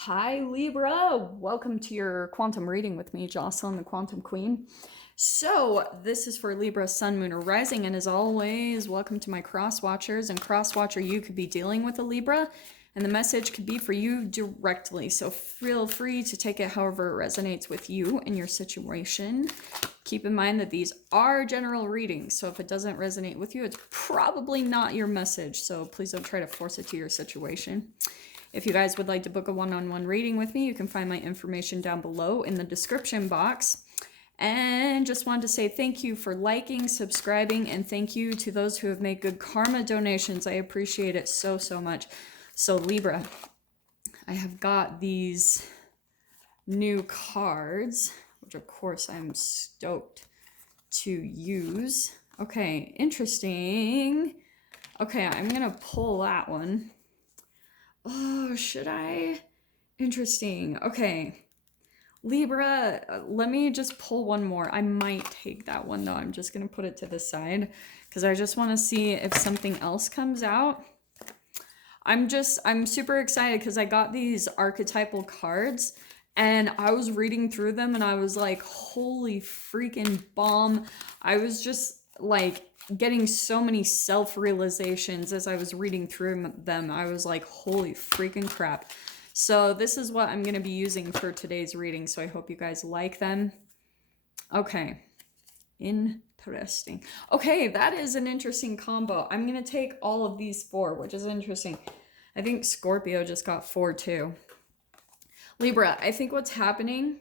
Hi, Libra. Welcome to your quantum reading with me, Jocelyn, the Quantum Queen. So, this is for Libra, Sun, Moon, or Rising, and as always, welcome to my cross watchers. And cross watcher, you could be dealing with a Libra, and the message could be for you directly. So, feel free to take it however it resonates with you and your situation. Keep in mind that these are general readings, so if it doesn't resonate with you, it's probably not your message. So, please don't try to force it to your situation. If you guys would like to book a one-on-one reading with me, you can find my information down below in the description box. And just wanted to say thank you for liking, subscribing, and thank you to those who have made good karma donations. I appreciate it so, so much. So Libra, I have got these new cards, which of course I'm stoked to use. Okay, interesting. Okay, I'm gonna pull that one. Oh, should I? Interesting. Okay. Libra, let me just pull one more. I might take that one though. I'm just going to put it to the side because I just want to see if something else comes out. I'm super excited because I got these archetypal cards and I was reading through them and I was like, holy freaking bomb. I was just like getting so many self-realizations as I was reading through them. I was like, holy freaking crap. So this is what I'm going to be using for today's reading. So I hope you guys like them. Okay. Interesting. Okay, that is an interesting combo. I'm going to take all of these four, which is interesting. I think Scorpio just got 4 too. Libra, I think what's happening,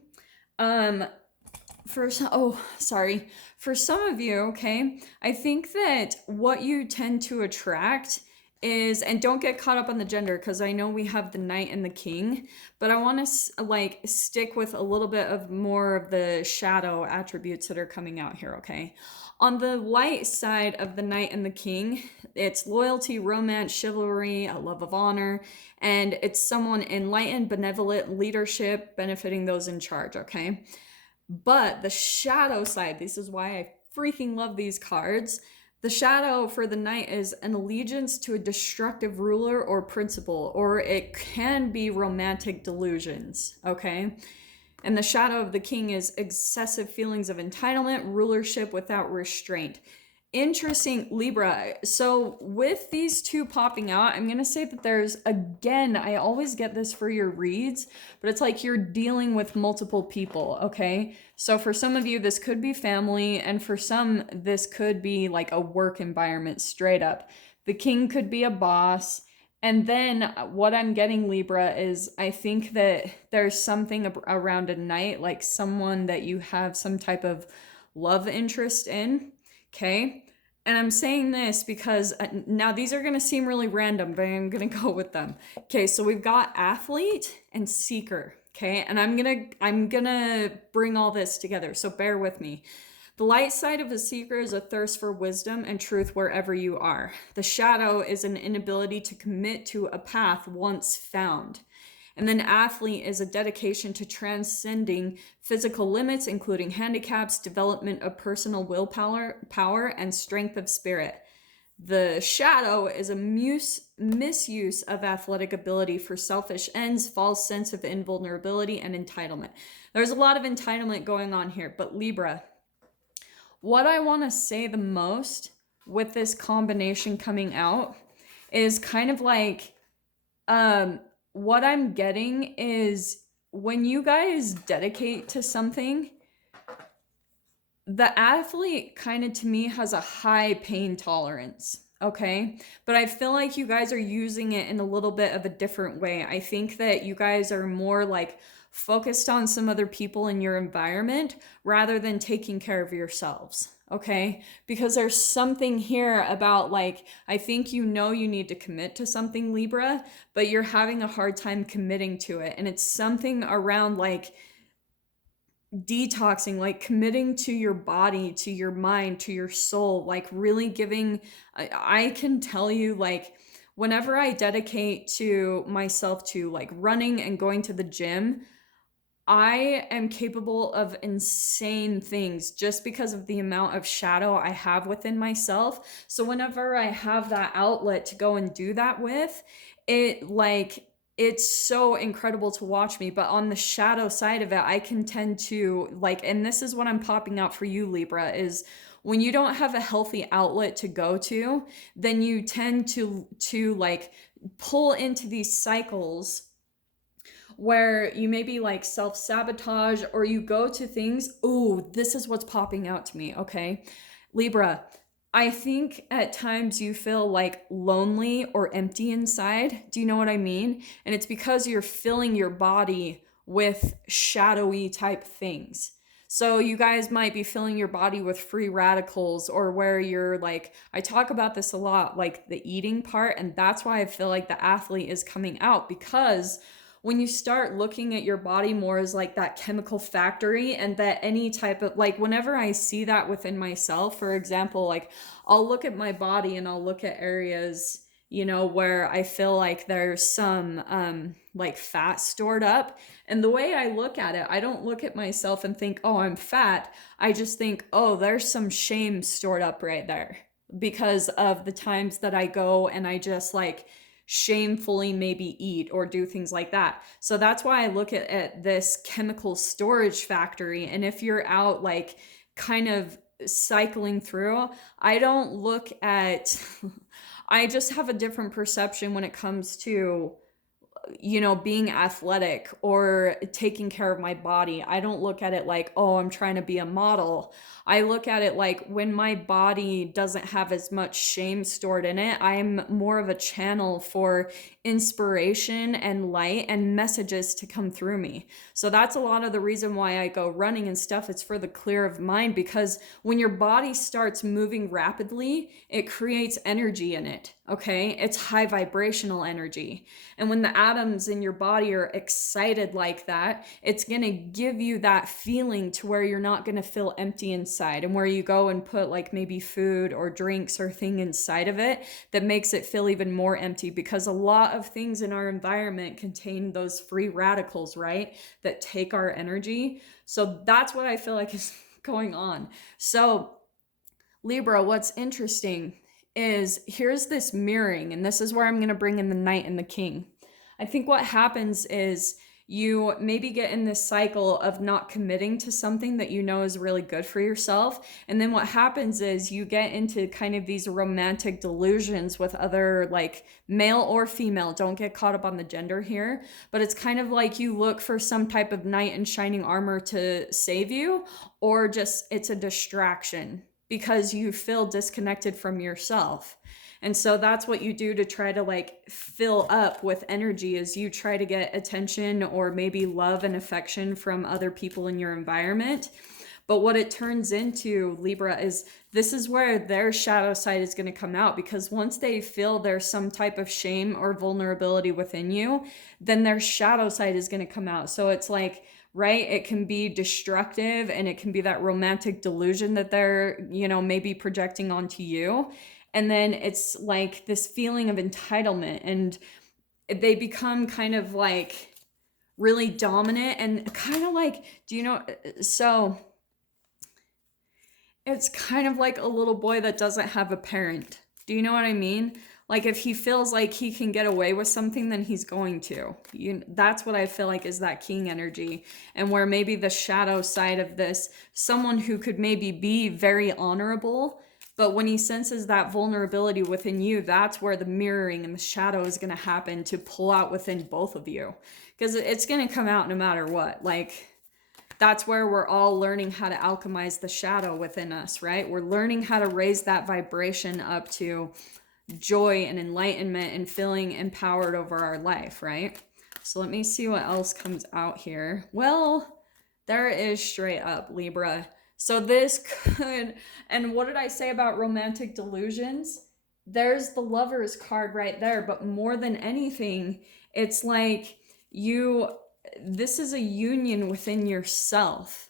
for some of you, okay, I think that what you tend to attract is, and don't get caught up on the gender because I know we have the Knight and the King, but I want to like stick with a little bit of more of the shadow attributes that are coming out here, okay? On the light side of the Knight and the King, it's loyalty, romance, chivalry, a love of honor, and it's someone enlightened, benevolent, leadership, benefiting those in charge, okay? But the shadow side, this is why I freaking love these cards. The shadow for the Knight is an allegiance to a destructive ruler or principle, or it can be romantic delusions, okay? And the shadow of the King is excessive feelings of entitlement, rulership without restraint. Interesting, Libra. So with these two popping out, I'm going to say that there's, again, I always get this for your reads, but it's like you're dealing with multiple people, okay? So for some of you, this could be family, and for some, this could be like a work environment straight up. The King could be a boss. And then what I'm getting, Libra, is I think that there's something around a Knight, like someone that you have some type of love interest in, okay? And I'm saying this because now these are going to seem really random, but I'm going to go with them. Okay, so we've got athlete and seeker, okay? And I'm going to bring all this together. So bear with me. The light side of a seeker is a thirst for wisdom and truth wherever you are. The shadow is an inability to commit to a path once found. And then athlete is a dedication to transcending physical limits, including handicaps, development of personal willpower, power, and strength of spirit. The shadow is a misuse of athletic ability for selfish ends, false sense of invulnerability, and entitlement. There's a lot of entitlement going on here, but Libra, what I want to say the most with this combination coming out is kind of like, what I'm getting is when you guys dedicate to something, the athlete kind of to me has a high pain tolerance, okay? But I feel like you guys are using it in a little bit of a different way. I think that you guys are more like focused on some other people in your environment rather than taking care of yourselves, okay? Because there's something here about like, I think you know you need to commit to something, Libra, but you're having a hard time committing to it. And it's something around like detoxing, like committing to your body, to your mind, to your soul, like really giving, I can tell you like, whenever I dedicate to myself to like running and going to the gym, I am capable of insane things just because of the amount of shadow I have within myself. So whenever I have that outlet to go and do that with, it like it's so incredible to watch me. But on the shadow side of it, I can tend to like, and this is what I'm popping out for you, Libra, is when you don't have a healthy outlet to go to, then you tend to like pull into these cycles where you maybe like self-sabotage, or you go to things. Oh, this is what's popping out to me, okay? Libra, I think at times you feel like lonely or empty inside. Do you know what I mean? And it's because you're filling your body with shadowy type things. So you guys might be filling your body with free radicals, or where you're like, I talk about this a lot, like the eating part. And that's why I feel like the athlete is coming out, because when you start looking at your body more as like that chemical factory, and that any type of like, whenever I see that within myself, for example, like I'll look at my body and I'll look at areas, where I feel like there's some like fat stored up. And the way I look at it, I don't look at myself and think, oh, I'm fat. I just think, oh, there's some shame stored up right there because of the times that I go and I just like shamefully maybe eat or do things like that. So that's why I look at this chemical storage factory. And if you're out like kind of cycling through, I don't look at, I just have a different perception when it comes to being athletic or taking care of my body. I don't look at it like, oh, I'm trying to be a model. I look at it like when my body doesn't have as much shame stored in it, I'm more of a channel for inspiration and light and messages to come through me. So that's a lot of the reason why I go running and stuff. It's for the clear of mind, because when your body starts moving rapidly, it creates energy in it. Okay, it's high vibrational energy. And when the atoms in your body are excited like that, it's going to give you that feeling to where you're not going to feel empty inside, and where you go and put like maybe food or drinks or thing inside of it that makes it feel even more empty, because a lot of things in our environment contain those free radicals, right? That take our energy. So that's what I feel like is going on. So Libra, what's interesting is here's this mirroring, and this is where I'm going to bring in the Knight and the King. I think what happens is you maybe get in this cycle of not committing to something that you know is really good for yourself. And then what happens is you get into kind of these romantic delusions with other, like male or female. Don't get caught up on the gender here. But it's kind of like you look for some type of knight in shining armor to save you, or just it's a distraction because you feel disconnected from yourself. And so that's what you do to try to like fill up with energy, is you try to get attention or maybe love and affection from other people in your environment. But what it turns into, Libra, is this is where their shadow side is going to come out, because once they feel there's some type of shame or vulnerability within you, then their shadow side is going to come out. So it's like, right? It can be destructive, and it can be that romantic delusion that they're, maybe projecting onto you. And then it's like this feeling of entitlement, and they become kind of like really dominant and kind of like, so it's kind of like a little boy that doesn't have a parent. Do you know what I mean? Like if he feels like he can get away with something, then he's going to. That's what I feel like is that king energy. And where maybe the shadow side of this, someone who could maybe be very honorable, but when he senses that vulnerability within you, that's where the mirroring and the shadow is going to happen to pull out within both of you. Because it's going to come out no matter what. Like that's where we're all learning how to alchemize the shadow within us, right? We're learning how to raise that vibration up to joy and enlightenment and feeling empowered over our life, right? So let me see what else comes out here. Well, there is straight up Libra. So this could, and what did I say about romantic delusions? There's the Lover's card right there, but more than anything, it's like this is a union within yourself.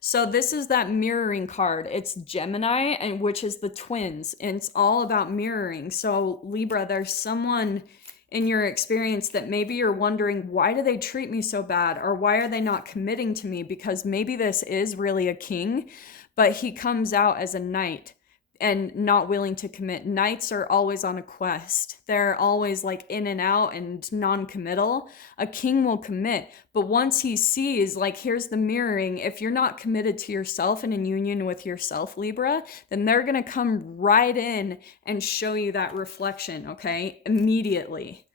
So this is that mirroring card. It's Gemini, and which is the twins, and it's all about mirroring. So Libra, there's someone in your experience that maybe you're wondering, why do they treat me so bad? Or why are they not committing to me? Because maybe this is really a king, but he comes out as a knight, and not willing to commit. Knights are always on a quest. They're always like in and out and non-committal. A king will commit, but once he sees, like, here's the mirroring, if you're not committed to yourself and in union with yourself, Libra, then they're gonna come right in and show you that reflection, okay, immediately.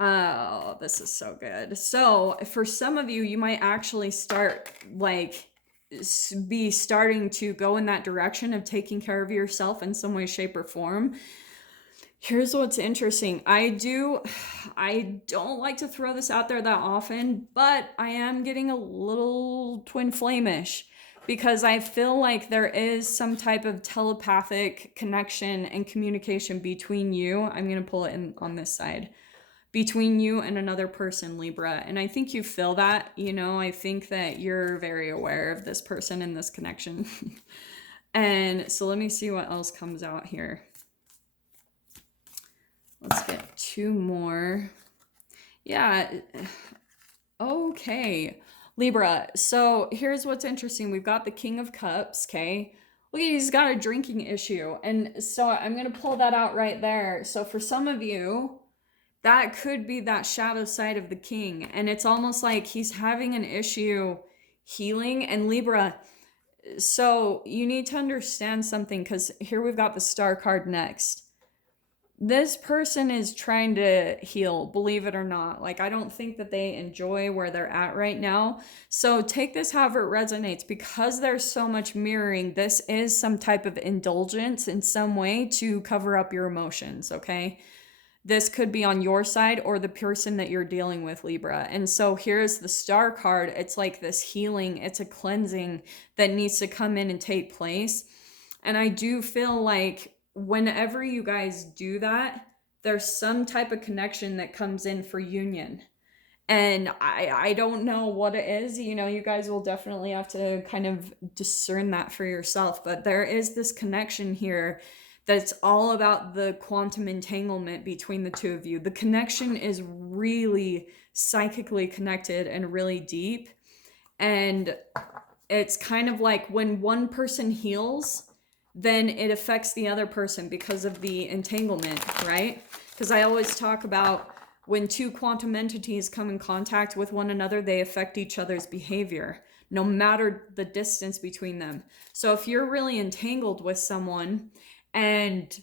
Oh, this is so good. So for some of you, you might actually start like be starting to go in that direction of taking care of yourself in some way, shape, or form. Here's what's interesting. I don't like to throw this out there that often, but I am getting a little twin flame-ish because I feel like there is some type of telepathic connection and communication between you. I'm going to pull it in on this side. Between you and another person, Libra. And I think you feel that, you know, I think that you're very aware of this person and this connection. And so let me see what else comes out here. Let's get 2 more. Yeah. Okay. Libra. So here's what's interesting. We've got the King of Cups, okay? Look, he's got a drinking issue. And so I'm going to pull that out right there. So for some of you, that could be that shadow side of the king. And it's almost like he's having an issue healing. And Libra, so you need to understand something, because here we've got the Star card next. This person is trying to heal, believe it or not. Like, I don't think that they enjoy where they're at right now. So take this however it resonates, because there's so much mirroring. This is some type of indulgence in some way to cover up your emotions, okay? This could be on your side or the person that you're dealing with, Libra. And so here's the Star card. It's like this healing. It's a cleansing that needs to come in and take place. And I do feel like whenever you guys do that, there's some type of connection that comes in for union. And I don't know what it is. You know, you guys will definitely have to kind of discern that for yourself. But there is this connection here that's all about the quantum entanglement between the two of you. The connection is really psychically connected and really deep. And it's kind of like when one person heals, then it affects the other person because of the entanglement, right? Because I always talk about when 2 quantum entities come in contact with one another, they affect each other's behavior, no matter the distance between them. So if you're really entangled with someone, and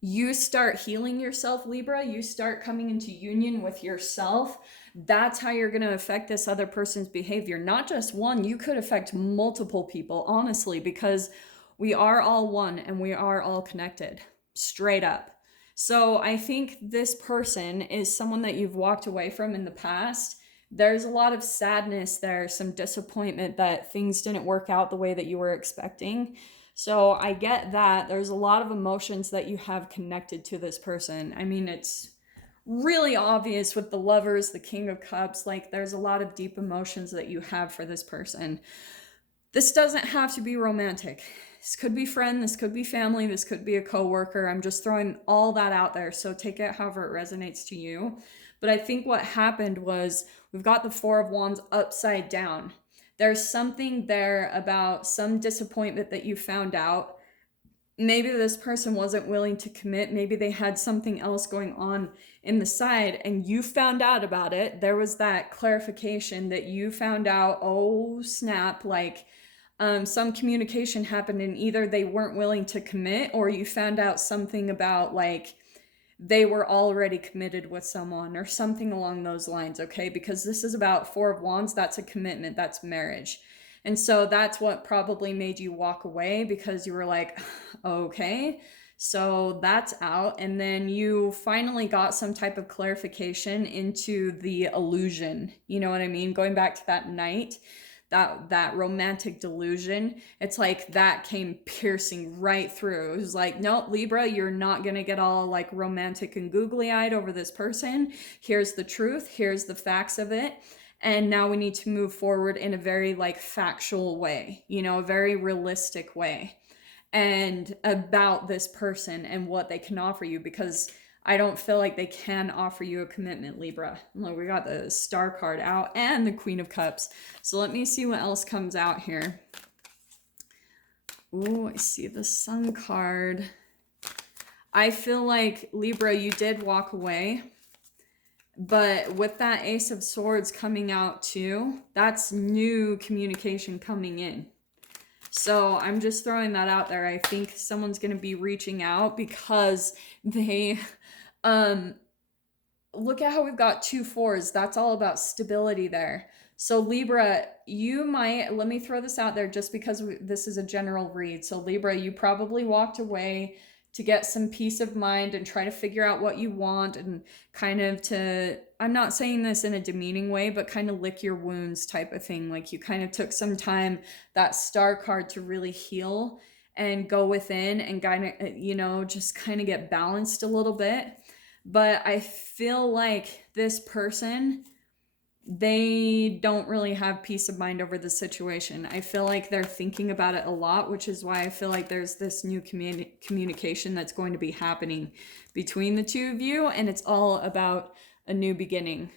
you start healing yourself, Libra, you start coming into union with yourself, that's how you're going to affect this other person's behavior. Not just one, you could affect multiple people, honestly, because we are all one and we are all connected, straight up. So I think this person is someone that you've walked away from in the past. There's a lot of sadness there, some disappointment that things didn't work out the way that you were expecting. So I get that. There's a lot of emotions that you have connected to this person. I mean, it's really obvious with the Lovers, the King of Cups, like there's a lot of deep emotions that you have for this person. This doesn't have to be romantic. This could be friend, this could be family, this could be a coworker. I'm just throwing all that out there. So take it however it resonates to you. But I think what happened was we've got the 4 of Wands upside down. There's something there about some disappointment that you found out. Maybe this person wasn't willing to commit. Maybe they had something else going on in the side and you found out about it. There was that clarification that you found out, oh snap, like some communication happened and either they weren't willing to commit or you found out something about like they were already committed with someone or something along those lines, okay? Because this is about 4 of Wands, that's a commitment, that's marriage. And so that's what probably made you walk away because you were like, okay, so that's out. And then you finally got some type of clarification into the illusion. You know what I mean? Going back to that night, that romantic delusion, it's like that came piercing right through. It was like, no, Libra, you're not gonna get all like romantic and googly-eyed over this person. Here's the truth, here's the facts of it, and now we need to move forward in a very like factual way, you know, a very realistic way, and about this person and what they can offer you, because I don't feel like they can offer you a commitment, Libra. Look, we got the Star card out and the Queen of Cups. So let me see what else comes out here. Ooh, I see the Sun card. I feel like, Libra, you did walk away. But with that Ace of Swords coming out too, that's new communication coming in. So I'm just throwing that out there. I think someone's going to be reaching out because they, look at how we've got 2 4s. That's all about stability there. So Libra, you might, let me throw this out there just because this is a general read. So Libra, you probably walked away to get some peace of mind and try to figure out what you want and kind of to, I'm not saying this in a demeaning way, but kind of lick your wounds type of thing. Like you kind of took some time, that Star card, to really heal and go within and kind of, you know, just kind of get balanced a little bit. But I feel like this person, they don't really have peace of mind over the situation. I feel like they're thinking about it a lot, which is why I feel like there's this new communication that's going to be happening between the two of you, and it's all about a new beginning.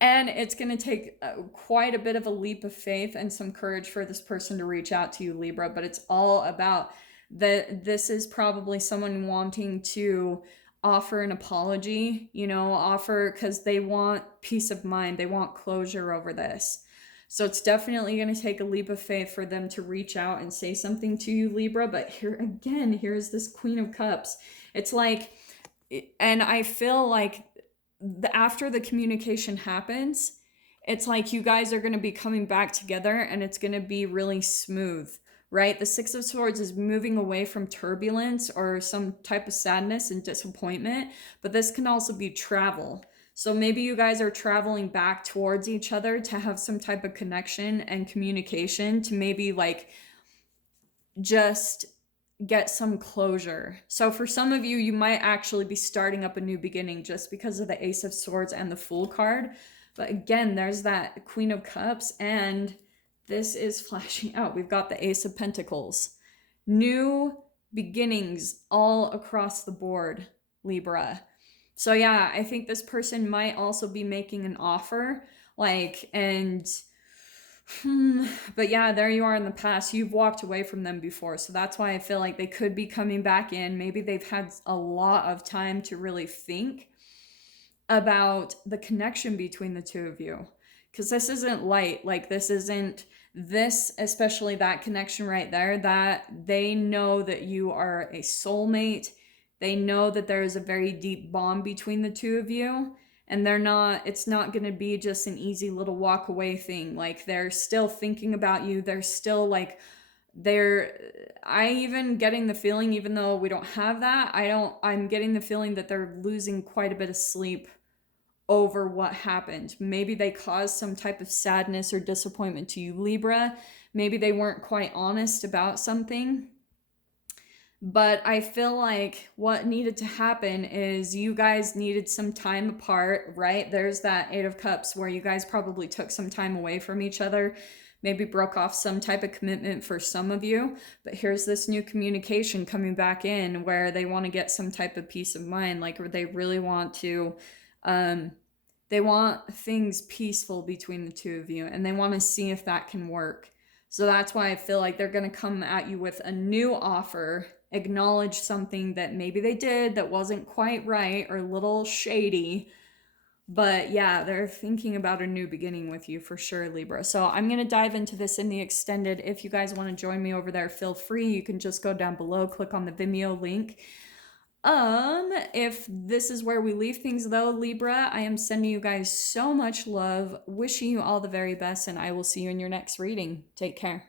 And it's going to take quite a bit of a leap of faith and some courage for this person to reach out to you, Libra, but it's all about this is probably someone wanting to offer an apology, you know, offer because they want peace of mind. They want closure over this. So it's definitely going to take a leap of faith for them to reach out and say something to you, Libra. But here again, here's this Queen of Cups. It's like, and I feel like after the communication happens, it's like you guys are going to be coming back together and it's going to be really smooth, right? The Six of Swords is moving away from turbulence or some type of sadness and disappointment, but this can also be travel. So maybe you guys are traveling back towards each other to have some type of connection and communication to maybe like just get some closure. So for some of you, you might actually be starting up a new beginning just because of the Ace of Swords and the Fool card. But again, there's that Queen of Cups, and this is flashing out. We've got the Ace of Pentacles. New beginnings all across the board, Libra. So yeah, I think this person might also be making an offer, like, and but yeah, there you are in the past. You've walked away from them before. So that's why I feel like they could be coming back in. Maybe they've had a lot of time to really think about the connection between the two of you. Because this isn't light. Like this isn't this, especially that connection right there, that they know that you are a soulmate. They know that there is a very deep bond between the two of you. And it's not going to be just an easy little walk away thing. Like they're still thinking about you. They're still like, I even getting the feeling, even though we don't have that, I'm getting the feeling that they're losing quite a bit of sleep over what happened. Maybe they caused some type of sadness or disappointment to you, Libra. Maybe they weren't quite honest about something. But I feel like what needed to happen is you guys needed some time apart, right? There's that Eight of Cups where you guys probably took some time away from each other, maybe broke off some type of commitment for some of you. But here's this new communication coming back in where they want to get some type of peace of mind, like they really want to, they want things peaceful between the two of you and they want to see if that can work. So that's why I feel like they're going to come at you with a new offer, acknowledge something that maybe they did that wasn't quite right or a little shady. But yeah, they're thinking about a new beginning with you for sure, Libra. So I'm going to dive into this in the extended. If you guys want to join me over there, feel free. You can just go down below, click on the Vimeo link. If this is where we leave things though, Libra, I am sending you guys so much love, wishing you all the very best, and I will see you in your next reading. Take care.